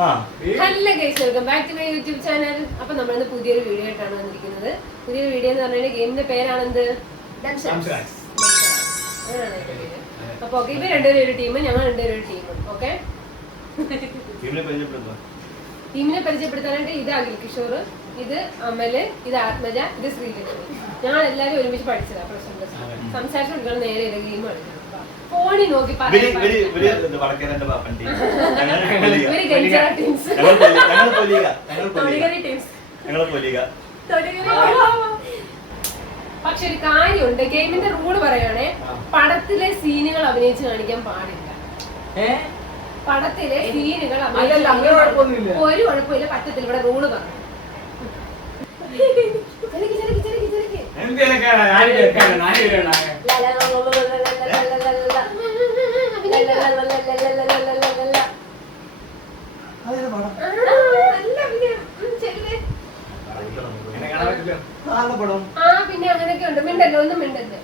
Hello guys, welcome back to my YouTube channel. അപ്പൊ നമ്മളിന്ന് പുതിയൊരു വീഡിയോ ആയിട്ടാണ് വന്നിരിക്കുന്നത്. പുതിയൊരു വീഡിയോ എന്ന് പറഞ്ഞാൽ ഗെയിമിന്റെ പേരാണെന്ത്? അപ്പൊ ഓക്കെ, ഇവർ രണ്ടുപേരും ഒരു ടീം, ഞങ്ങൾ രണ്ടുപേരും ഒരു ടീം. ഓക്കെ, ടീമിനെ പരിചയപ്പെടുത്താനായിട്ട് ഇത് അഖിൽ കിഷോർ, ഇത് അമല്, ഇത് ആത്മജ, ഇത് ശ്രീലക്ഷ്മി. ഞങ്ങൾ എല്ലാവരും ഒരുമിച്ച് പഠിച്ചതാ. സംസാരിച്ചു കൊടുക്കണം, നേരെ ഗെയിം കളിക്കണം. ഫോണിൽ നോക്കി പക്ഷെ ഒരു കാര്യമുണ്ട്, ഗെയിമിന്റെ റൂള് പറയുകയാണെ, പടത്തിലെ സീനുകൾ അഭിനയിച്ച് കാണിക്കാൻ പാടില്ല. പടത്തിലെ സീനുകൾ ഒരു കുഴപ്പമില്ല, പറ്റത്തില്ല. ഇവിടെ റൂള് പറഞ്ഞു. പിന്നെ അങ്ങനെയൊക്കെ ഉണ്ട്. മിണ്ടല്ലോ, ഒന്നും മിണ്ടല്ലേ.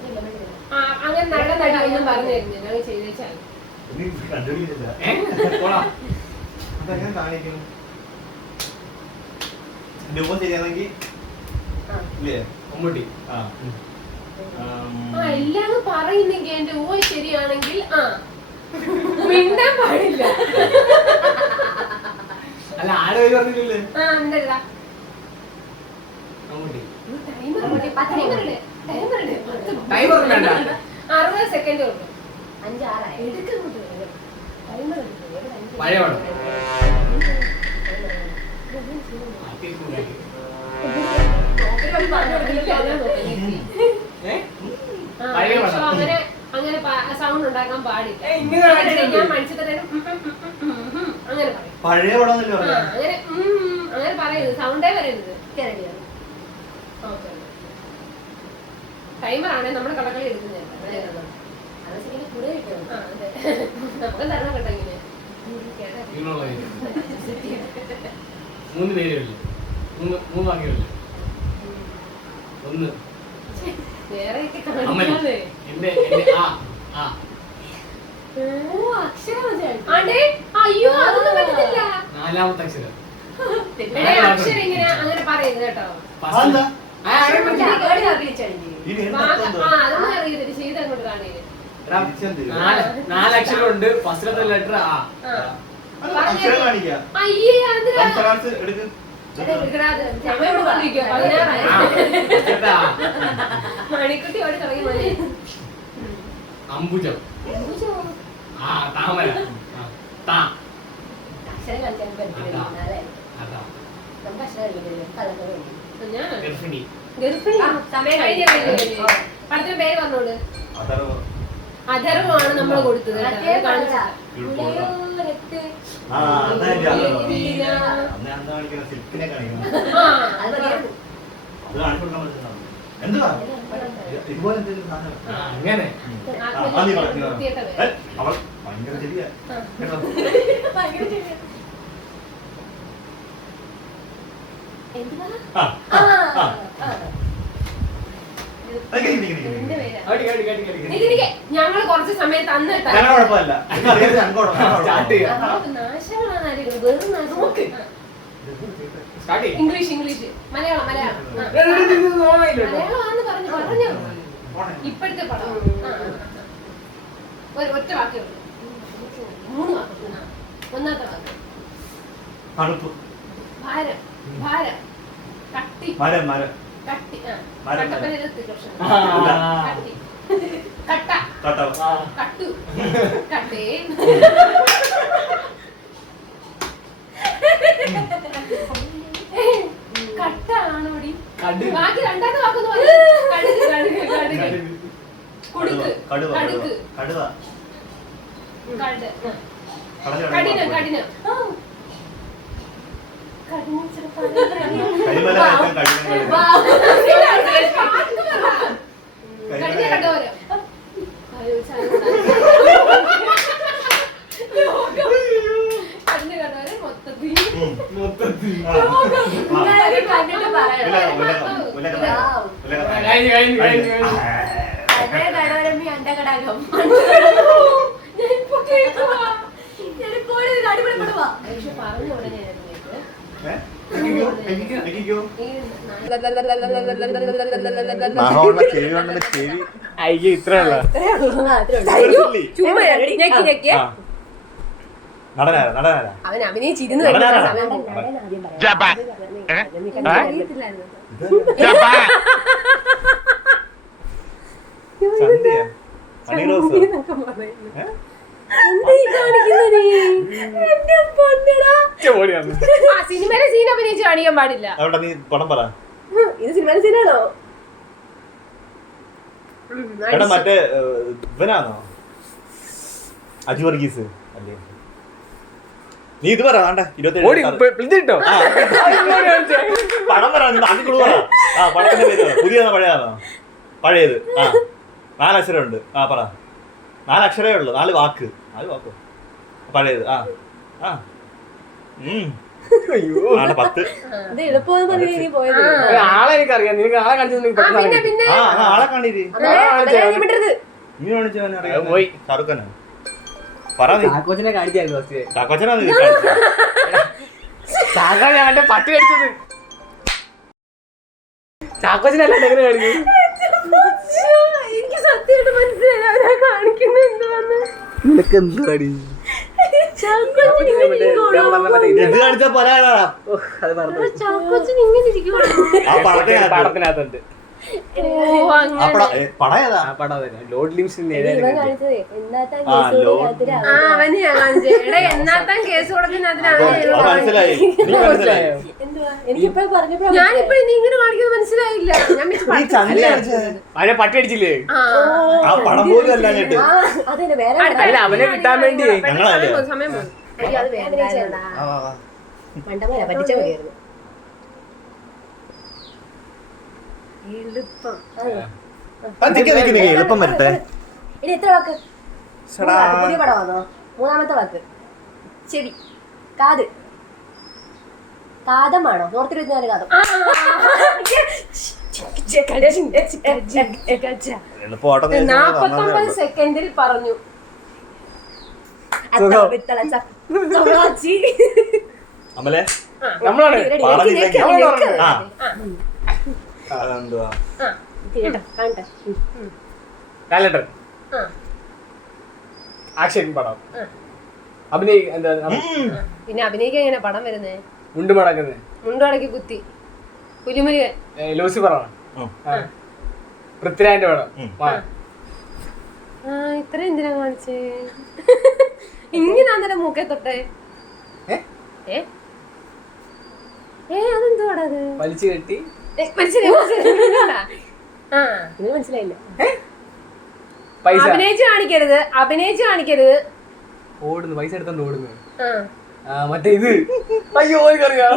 അങ്ങനെ നല്ല നടിയൊന്നും പറഞ്ഞു തരുന്നു, ഞങ്ങൾ ചെയ്തേച്ചാൽ. എല്ലാം പറയുന്നെങ്കിൽ എന്റെ ഊ ശരിയാണെങ്കിൽ മിണ്ടാൻ പാടില്ല. അല്ല ആരോ പറഞ്ഞില്ലേ? ഉണ്ടല്ല, 60 സെക്കൻഡ് ഉണ്ട്. 5-6 അങ്ങനെ സൗണ്ട് ഉണ്ടാക്കാൻ പാടില്ല. ഞാൻ മനുഷ്യരെ അങ്ങനെ അങ്ങനെ പറയരുത്, സൗണ്ടേ വരരുത്. ടൈമറാണെ നമ്മുടെ കടകളിൽ എടുക്കുന്നത്. നമുക്ക് തരണം കേട്ടോ. ഇങ്ങനെ വേറെയൊക്കെ കാണിക്കാതെ അയ്യോ, അതൊന്നും പറ്റത്തില്ല. 4ാമത്തെ അക്ഷരം അക്ഷരം ഇങ്ങനെ അങ്ങനെ പറയുന്നത് കേട്ടോ. അതൊന്നും അറിയത്തില്ല, ചെയ്ത് അങ്ങോട്ട് കാണില്ല. 4 അക്ഷരം ഉണ്ട്. ഫസ്റ്റത്തെ ലെറ്റർ അയ്യേ, അത് മണിക്കുട്ടിയോട് തുടങ്ങി പോലെ. അംബുജം, താമര, പടത്തിന്റെ പേര് പറഞ്ഞോട്. അധർവമാണ് നമ്മൾ കൊടുത്തത്. അങ്ങനെ ഞങ്ങള് കുറച്ച് സമയം തന്നിട്ട് ഇംഗ്ലീഷ് ഇംഗ്ലീഷ് മലയാളം മലയാളം മലയാളമാണെന്ന് പറഞ്ഞു പറഞ്ഞു. ഇപ്പോഴത്തെ പടം ഒറ്റ വാക്കേ ഉള്ളൂ, 3 വാക്ക്. ഒന്നാമത്തെ വാക്ക് ഭാരം. ഭാരം, കട്ടി, കട്ടി, കട്ട, കട്ടു, കട്ടേ. കട്ട ആണോടി? ബാക്കി രണ്ടാമത്തെ വാക്കൊന്ന് പറഞ്ഞു. കടുക്, കടുക്, കടുക്, കുടുക്ക്, കടുക്ക്, കഠിനം, കഠിനം, പക്ഷെ പറഞ്ഞ ഉടനെ എഴുന്നേറ്റ് അയ്യോ ഇത്രയുള്ള അവൻ അഭിനയിച്ചിരുന്നു സിനിമയിലെ സീൻ അഭിനയിച്ച് കാണിക്കാൻ പാടില്ല. ഇത് സിനിമയിലെ സീനാണോ? മറ്റേ ഇവനാണോ അജു വർഗീസ് അല്ലേ? നീ ഇത് പറ 27 പടം പറ. പടത്തിന്റെ പേര് പുതിയതാണോ പഴയതാണോ? പഴയത്. 4 അക്ഷരമുണ്ട്. പറ. 4 അക്ഷരേ ഉള്ളു. 4 വാക്കോ? പഴയത്. 10. ആളെ എനിക്കറിയാം. നിനക്ക് ആളെ കാണിച്ചു ആളെ കാണിരി പോയി ഷാറുഖ് ഖാനാ. പറ. ചാക്കോച്ചനെ കാണിച്ചായിരുന്നു ചാക്കോച്ചനാ ഞാൻ മറ്റേ പട്ടി കടിച്ചത്. ചാക്കോച്ചനല്ല എങ്ങനെ കാണിച്ചു? എനിക്ക് സത്യമായിട്ട് മനസ്സിലായില്ല അവരെ കാണിക്കുന്നത് എന്തുവാന്ന്. നിനക്ക് എന്താണ് ഇത് കാണിച്ചാ പോരാടാ. ചാക്കോച്ചൻ ഇങ്ങനെ പടത്തിനകത്തുണ്ട്. ലോഡ് ലിംസിന്റെ എന്നാത്താൻ കേസ് കൊടുക്കുന്നതിനാണ് മനസ്സിലായി. ഞാനിപ്പോ നീ ഇങ്ങനെ കാണിക്കുന്നത് മനസ്സിലായില്ല. അവനെ പട്ടി അടിച്ചില്ലേ? പടം പോലും അല്ല. അവനെ കിട്ടാൻ വേണ്ടി സമയം പോകും. പറ്റിച്ച മതിയായിരുന്നു. എളുപ്പം വരട്ടെ. ഇനി എത്ര വാക്ക്? പുതിയ പടമാണോ? 3ാമത്തെ വാക്ക് ചെവി. കാത്. കാതമാണോ? 124 കാതം. എളുപ്പം 49 സെക്കൻഡിൽ പറഞ്ഞു. അമലേ നമ്മളാണ് അതെന്തുവാ? ആക്ഷൻ പടം പിന്നെ അഭിനയിക്കാൻ എങ്ങനെ പടം വരുന്നേ? മുണ്ട് മടക്കുന്നത്. മുണ്ടടക്കി കുത്തി പുലിമുരുകൻ. ലൂസിഫറാണ്. പൃഥ്വിരാജിന്റെ പടം. ഇത്ര എന്തിനാ കാണിച്ചേ? ഇങ്ങനെ അന്നേരം മൂക്കെ തൊട്ടേ. അതെന്തുവാടാ അത്? വലിച്ചു കെട്ടി മനസ്സിലായില്ല. അഭിനയിച്ച് കാണിക്കരുത്. ഓടുന്നു പൈസ എടുത്തോണ്ട് ഓടുന്നു. മറ്റേ ഇത് അയ്യോ എനിക്കറിയാം.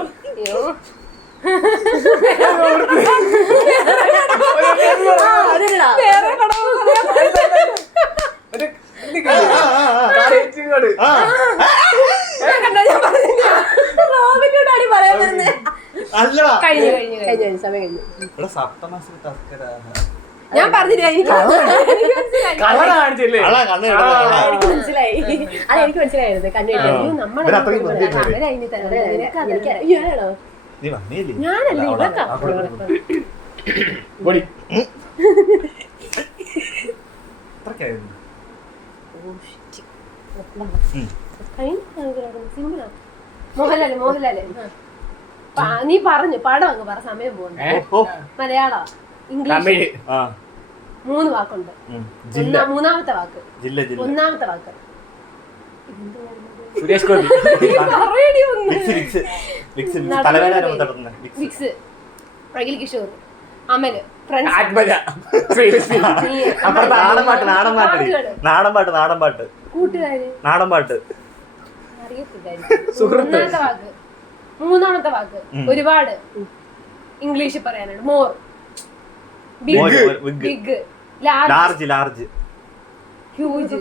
ഞാൻ പറഞ്ഞില്ല. എനിക്ക് മനസ്സിലായി. അതെനിക്ക് മനസ്സിലായിരുന്നു. ഞാനല്ലേ ഇവക്കാ മോഹൻലാല് നീ പറഞ്ഞു പടം അങ്ങ് പറ. സമയം പോകുന്നു. മലയാളം, ഇംഗ്ലീഷ് 3 വാക്കുണ്ട്. 3ാമത്തെ വാക്ക്. 1ാമത്തെ വാക്ക് സുരേഷ് ഗോപി. വിക്സ്, പ്രഗിൽ കിഷോർ, അമല്, നാടൻപാട്ട് കൂട്ടുകാര്, നാടൻപാട്ട് അറിയത്തില്ല. 3ാമത്തെ വാക്ക് ഒരുപാട് ഇംഗ്ലീഷ് പറയാനുണ്ട്. മോർ, ബിഗ്, ലാർജ്, ഹ്യൂജ്,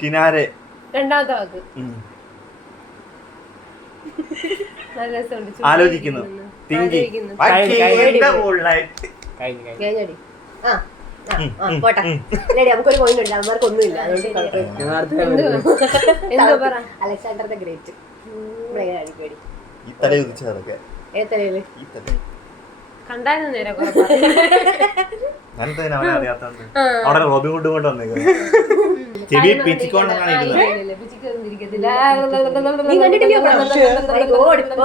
കിനാരെ. 2ാമത്തെ വാക്ക് നല്ല രസമുണ്ട്. ആലോചിക്കുന്നു. പോട്ടെ ഇല്ലടി നമുക്കൊരു പോയിന്റ് ഉണ്ട് അവന്മാർക്ക് ഒന്നുമില്ല അതുകൊണ്ട് ഞാൻ അടുത്ത എന്തോ പറ. അലക്സാണ്ടർ ദ ഗ്രേറ്റ് ഇവിടെ അടിക്കടി ഈ തല ഉദിച്ചതൊക്കെ ഏത്തലയില് ഈ തല കണ്ടായിരുന്നു നേരെ കുറെ ഞാനത്തെ അവനെ അറിയാത്തോണ്ട് അവിടെ റോബിൻ ഹുഡ് കൊണ്ട് വന്നേക്കുന്നത് ചെവി പിച്ചിക്കൊണ്ടാണ് ഇരുന്നത് നീ കണ്ടിട്ടില്ലയോ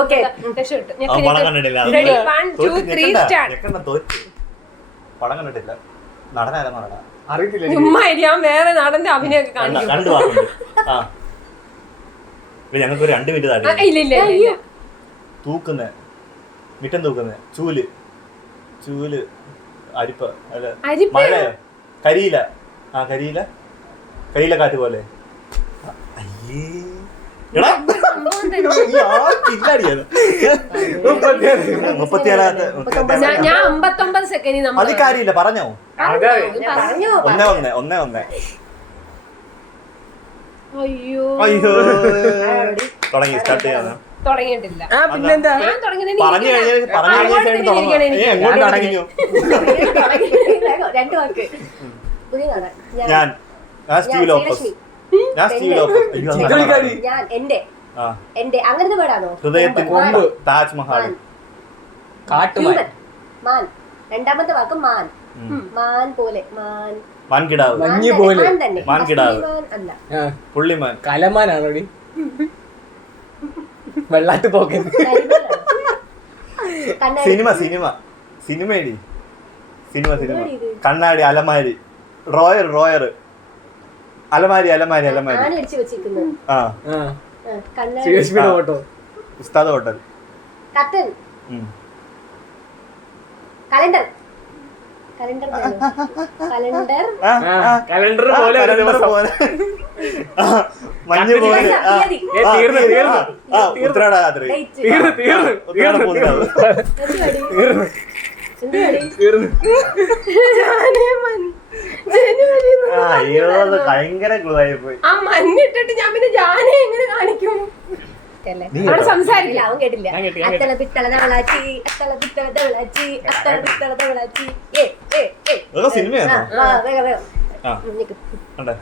ഓക്കെ അവൻ പടം കണ്ടിട്ടില്ല Ready, 1, 2, 3, start. തോറ്റ് പടം കണ്ടിട്ടില്ല നടനാരെന്ന് പറയണ അറിയത്തില്ല ചുമ്മാ ഞാൻ വേറെ നടന്റെ അഭിനയൊക്കെ കാണിക്കും രണ്ട് വാക്കുണ്ട് ആ ഇപ്പൊ ഞങ്ങൾക്ക് ഒരു 2 മിനിറ്റ് താടി ഇല്ല ഇല്ല ഇല്ല തൂക്കുന്നേ മിറ്റം തൂക്കുന്നേ ചൂല് ചൂല് അരിപ്പ അല്ല അരിപ്പ? മഴയോ കരിയില ആ കരിയില കരിയില കാറ്റ് പോലെ അയ്യേ എടാ സംഭവം തന്നെ. നീ ആർക്കില്ലടിയത് 34 ഞാൻ 59 സെക്കൻഡിൽ അത് കാര്യമില്ല പറഞ്ഞോ പറഞ്ഞു 1 അയ്യോ അയ്യോ തുടങ്ങി സ്റ്റാർട്ട് ചെയ്യാൻ തുടങ്ങിയിട്ടില്ല പിന്നെന്താ ഞാൻ തുടങ്ങുന്നതിന് പറഞ്ഞു ഇരിക്കണം. കഴിഞ്ഞാൽ ഇരിക്കണം എനിക്ക്. എങ്ങോട്ട് തുടങ്ങിയോ രണ്ടു വാക്ക് പുതിയ നടൻ ഞാൻ സ്റ്റീവ് ലോപ്പസ് ഞാൻ സ്റ്റീവ് ലോപ്പസ് അയ്യോ, അത് ചിക്കൻ കറി. ഞാൻ എന്റെ ആ എന്റെ അങ്ങനത്തെ പേടാണോ ഹൃദയത്തിൽ കൊമ്പ്. താജ്മഹൽ കാട്ടുമാൻ മാൻ രണ്ടാമത്തെ വാക്ക് മാൻ ഉം. മാൻ പോലെ മാൻ മാൻകിടാവ് മഞ്ഞ് പോലെ. മാൻ തന്നെ മാൻകിടാവ്. മാൻ അല്ല പുള്ളിമാൻ കലമാനാണോടി വെള്ളാട്ട് പോക്കൻ കരിമീനാണ്. കണ്ണാടി. സിനിമ സിനിമ സിനിമേടി സിനിമ സിനിമ എന്തുവാടി ഇത്? കണ്ണാടി അലമാരി റോയർ റോയർ അലമാരി അലമാരി അലമാരി ആണി അടിച്ചു വെച്ചിരിക്കുന്നത് ആ കണ്ണാടി ശ്രീലക്ഷ്മിയുടെ ഫോട്ടോ ഉസ്താദ് ഹോട്ടൽ കത്തൻ കലണ്ടർ കലണ്ടർ കലണ്ടർ ആ, ആ. കലണ്ടർ ആ, പോലെ ഒരു കലണ്ടർ ദിവസം. പോലെ. ആ, മഞ്ഞ് പോലെ ആ, തീയതി. ആ, തീർന്നു, തീയതി. തീർന്നു. ആ, ഉത്രാട രാത്രി ഡേറ്റ് തീർന്നു തീർന്നു ഉത്രാട പൂന്താവ് എന്തുവാടി തീർന്നു എന്തുവാടി തീർന്നു ആ, അയ്യോ അത് ഭയങ്കര ക്ലൂവായി പോയി ആ മഞ്ഞിട്ടിട്ട് ഞാൻ പിന്നെ ജാനെ എങ്ങനെ കാണിക്കും അല്ലേ? നീ അവിടെ കേട്ടോ? സംസാരിക്കില്ല ഇല്ല, അവൻ കേട്ടില്ല ഞാൻ കേട്ടു, അത്തള പിത്തള തവളാച്ചി അത്തള പിത്തള തവളാച്ചി അത്തള പിത്തള തവളാച്ചി അതൊക്കെ സിനിമയാണോ വേഗം വേഗം ആ നിക്ക്. കണ്ടേ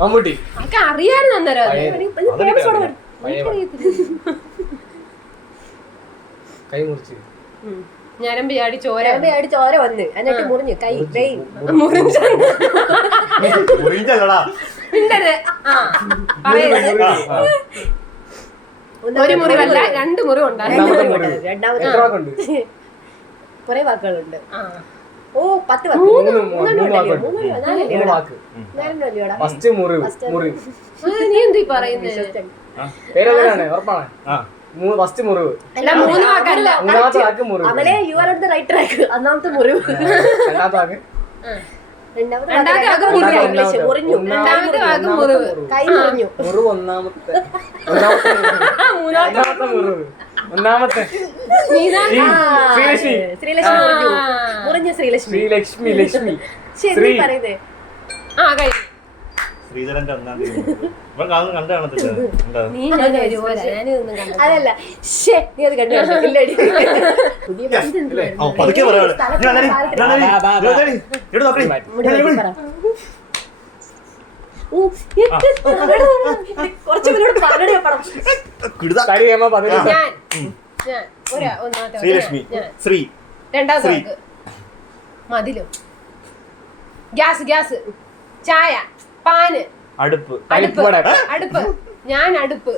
മമ്മൂട്ടി എനിക്ക് അറിയായിരുന്നു അന്നേരം അത്. അതെനിക്കറിയാം. കൈ മുറിച്ച് ഞരമ്പ് ചാടി ചോര അടി ചോര വന്ന് എന്നിട്ട് മുറിഞ്ഞു കൈ വെയിൻ മുറിഞ്ചെന്ന്. മുറിഞ്ചല്ലടാ മിണ്ടരുത്. ആ, പറയരുത്. ആ, ആ. ഒരു മുറിവല്ല 2 മുറിവ് ഉണ്ടായിരുന്നു. രണ്ടാമത്തെ എത്ര വാക്കുണ്ട് കുറെ വാക്കുകളുണ്ട് ആ. ഓ 10 വാക്ക് മൂന്ന് വാക്കുണ്ട് നാലല്ലേ മൂന്ന് വാക്ക് നാലെണ്ണല്ലേടാ ഫസ്റ്റ് മുറിവ് മുറിവ് അത് നീ എന്ത് പറയുന്നേ പേരെന്തിനാണ് ഉറപ്പാണ് ആ. ഫസ്റ്റ് മുറിവ് അല്ല 3 വാക്കല്ല. മൂന്നാമത്തെ വാക്ക് മുറിവ് അമലെ you are on the right track ഒന്നാമത്തെ മുറിവ് രണ്ടാമത്തെ വാക്ക് രണ്ടാമത്തെ വാക്ക് മുറിവ്. ഇംഗ്ലീഷ് മുറിഞ്ഞു രണ്ടാമത്തെ വാക്ക് മുറിവ്. കൈ മുറിഞ്ഞു മുറിവ് ഒന്നാമത്തെ ഒന്നാമത്തെ മുറിവ് ഒന്നാമത്തെ നീതാണ്. ശ്രീലക്ഷ്മി ശ്രീലക്ഷ്മി മുറിഞ്ഞു മുറിഞ്ഞ ശ്രീലക്ഷ്മി ശ്രീലക്ഷ്മി ലക്ഷ്മി ശരി പറയുന്നേ ആ കഴിഞ്ഞു. ശ്രീധരന്റെ 1-ാം തീയതി ഇവൻ കാണുന്ന കണ്ടു കാണത്തില്ല എന്താ നീ ഞാൻ ഒരുപോലെ ഞാനിതൊന്നും കണ്ടു. അതല്ല ശ്ശേ, നീ അത് കണ്ടു ഇല്ലടി പുതിയ ആ, പതുക്കെ പറയാണ് കുറച്ച് പേരോട് പറഞ്ഞ പടം തടി അമ്മ പതിനെട്ട് ഞാൻ ഒന്നാമത്തെ വാക്ക് ശ്രീലക്ഷ്മി ഞാൻ. ശ്രീ രണ്ടാമത്തെ ശ്രീ. വാക്ക് മതിലും ഗ്യാസ് ചായ പാന് അടുപ്പ് അടുപ്പ് പരിപ്പുവട. അടുപ്പ് ഞാൻ അടുപ്പ്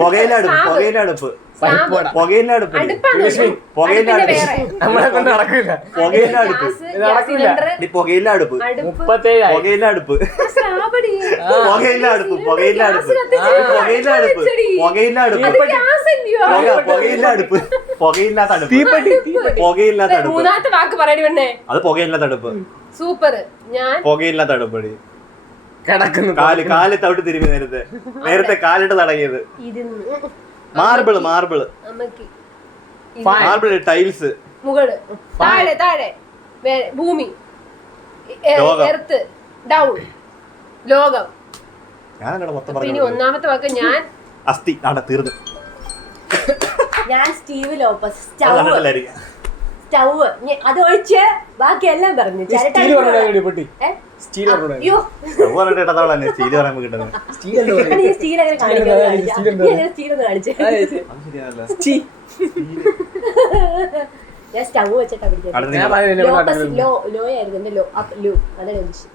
പുകയിലടുപ്പ് സ്ലാബ്. പുകയിലടുപ്പ് പരിപ്പുവട. പുകയിലടുപ്പ് അടുപ്പാണ് ശ്രീലക്ഷ്മി. പുകയിലടുപ്പ് വേറെ നമ്മളെ കൊണ്ട് നടക്കില്ല പുകയിലടുപ്പ് ഗ്യാസ്, ഇത് നടക്കില്ല. സിലിണ്ടർ, പുകയിലടുപ്പ് അടുപ്പ് 37 പുകയിലടുപ്പ് സ്ലാബടി. പുകയിലടുപ്പ് പുകയിലടുപ്പ് പുകയിലടുപ്പ് പുകയിലടുപ്പ് അത് ഗ്യാസ് അല്ലയോ? പുകയിലടുപ്പ് പുകയില്ലാത്ത അടുപ്പ് തീപ്പെട്ടി പുകയില്ലാത്ത അടുപ്പ് മൂന്നാമത്തെ വാക്ക് പറയടി പെണ്ണേ. അത് പുകയില്ലാത്ത അടുപ്പ് സൂപ്പർ. ഞാൻ പുകയില്ലാത്ത അടുപ്പടി കിടക്കുന്നു കാല് തവിട്ട് തിരുമ്പി നേരത്തെ കാലിട്ട് തടങ്ങിയത് ഇരുന്ന് മാർബിള് അമ്മക്ക് മാർബിള് ടൈൽസ് മുകള് താഴെ ഭൂമി ലോകം. എർത്ത് ഡൗൺ ലോകം. ഞാനല്ല മൊത്തം അപ്പൊ ഇനി പറഞ്ഞു ഒന്നാമത്തെ വാക്ക് ഞാൻ അസ്ഥി തീർന്നു ഞാൻ സ്റ്റീവ് ലോപ്പസ് അത് സ്റ്റൗ കണ്ടിട്ടില്ലായിരിക്കും സ്റ്റവ് അത് ഒഴിച്ച് ബാക്കിയെല്ലാം പറഞ്ഞു ചിരട്ട സ്റ്റീൽ പറഞ്ഞ പൊട്ടി ഏ? സ്റ്റീൽ പറഞ്ഞ അയ്യോ സ്റ്റവ് പറഞ്ഞിട്ട് ഇട്ടതവള തന്നെ സ്റ്റീല് പറയുമ്പോ കിട്ടുന്നത്. സ്റ്റീൽ എന്തോ ഞാൻ ഈ സ്റ്റീൽ അങ്ങനെ കാണിക്കുന്നത് സ്റ്റീൽ ഒന്ന് കാണിച്ചേ അത് ശരിയാണല്ലോ. ഞാൻ സ്റ്റവ് വെച്ചിട്ടാ പിടിച്ചത് അടുത്ത നിങ്ങൾ. ലോ ആയിരുന്നു എന്റെ ലോ അതാണ് ചോദിച്ചു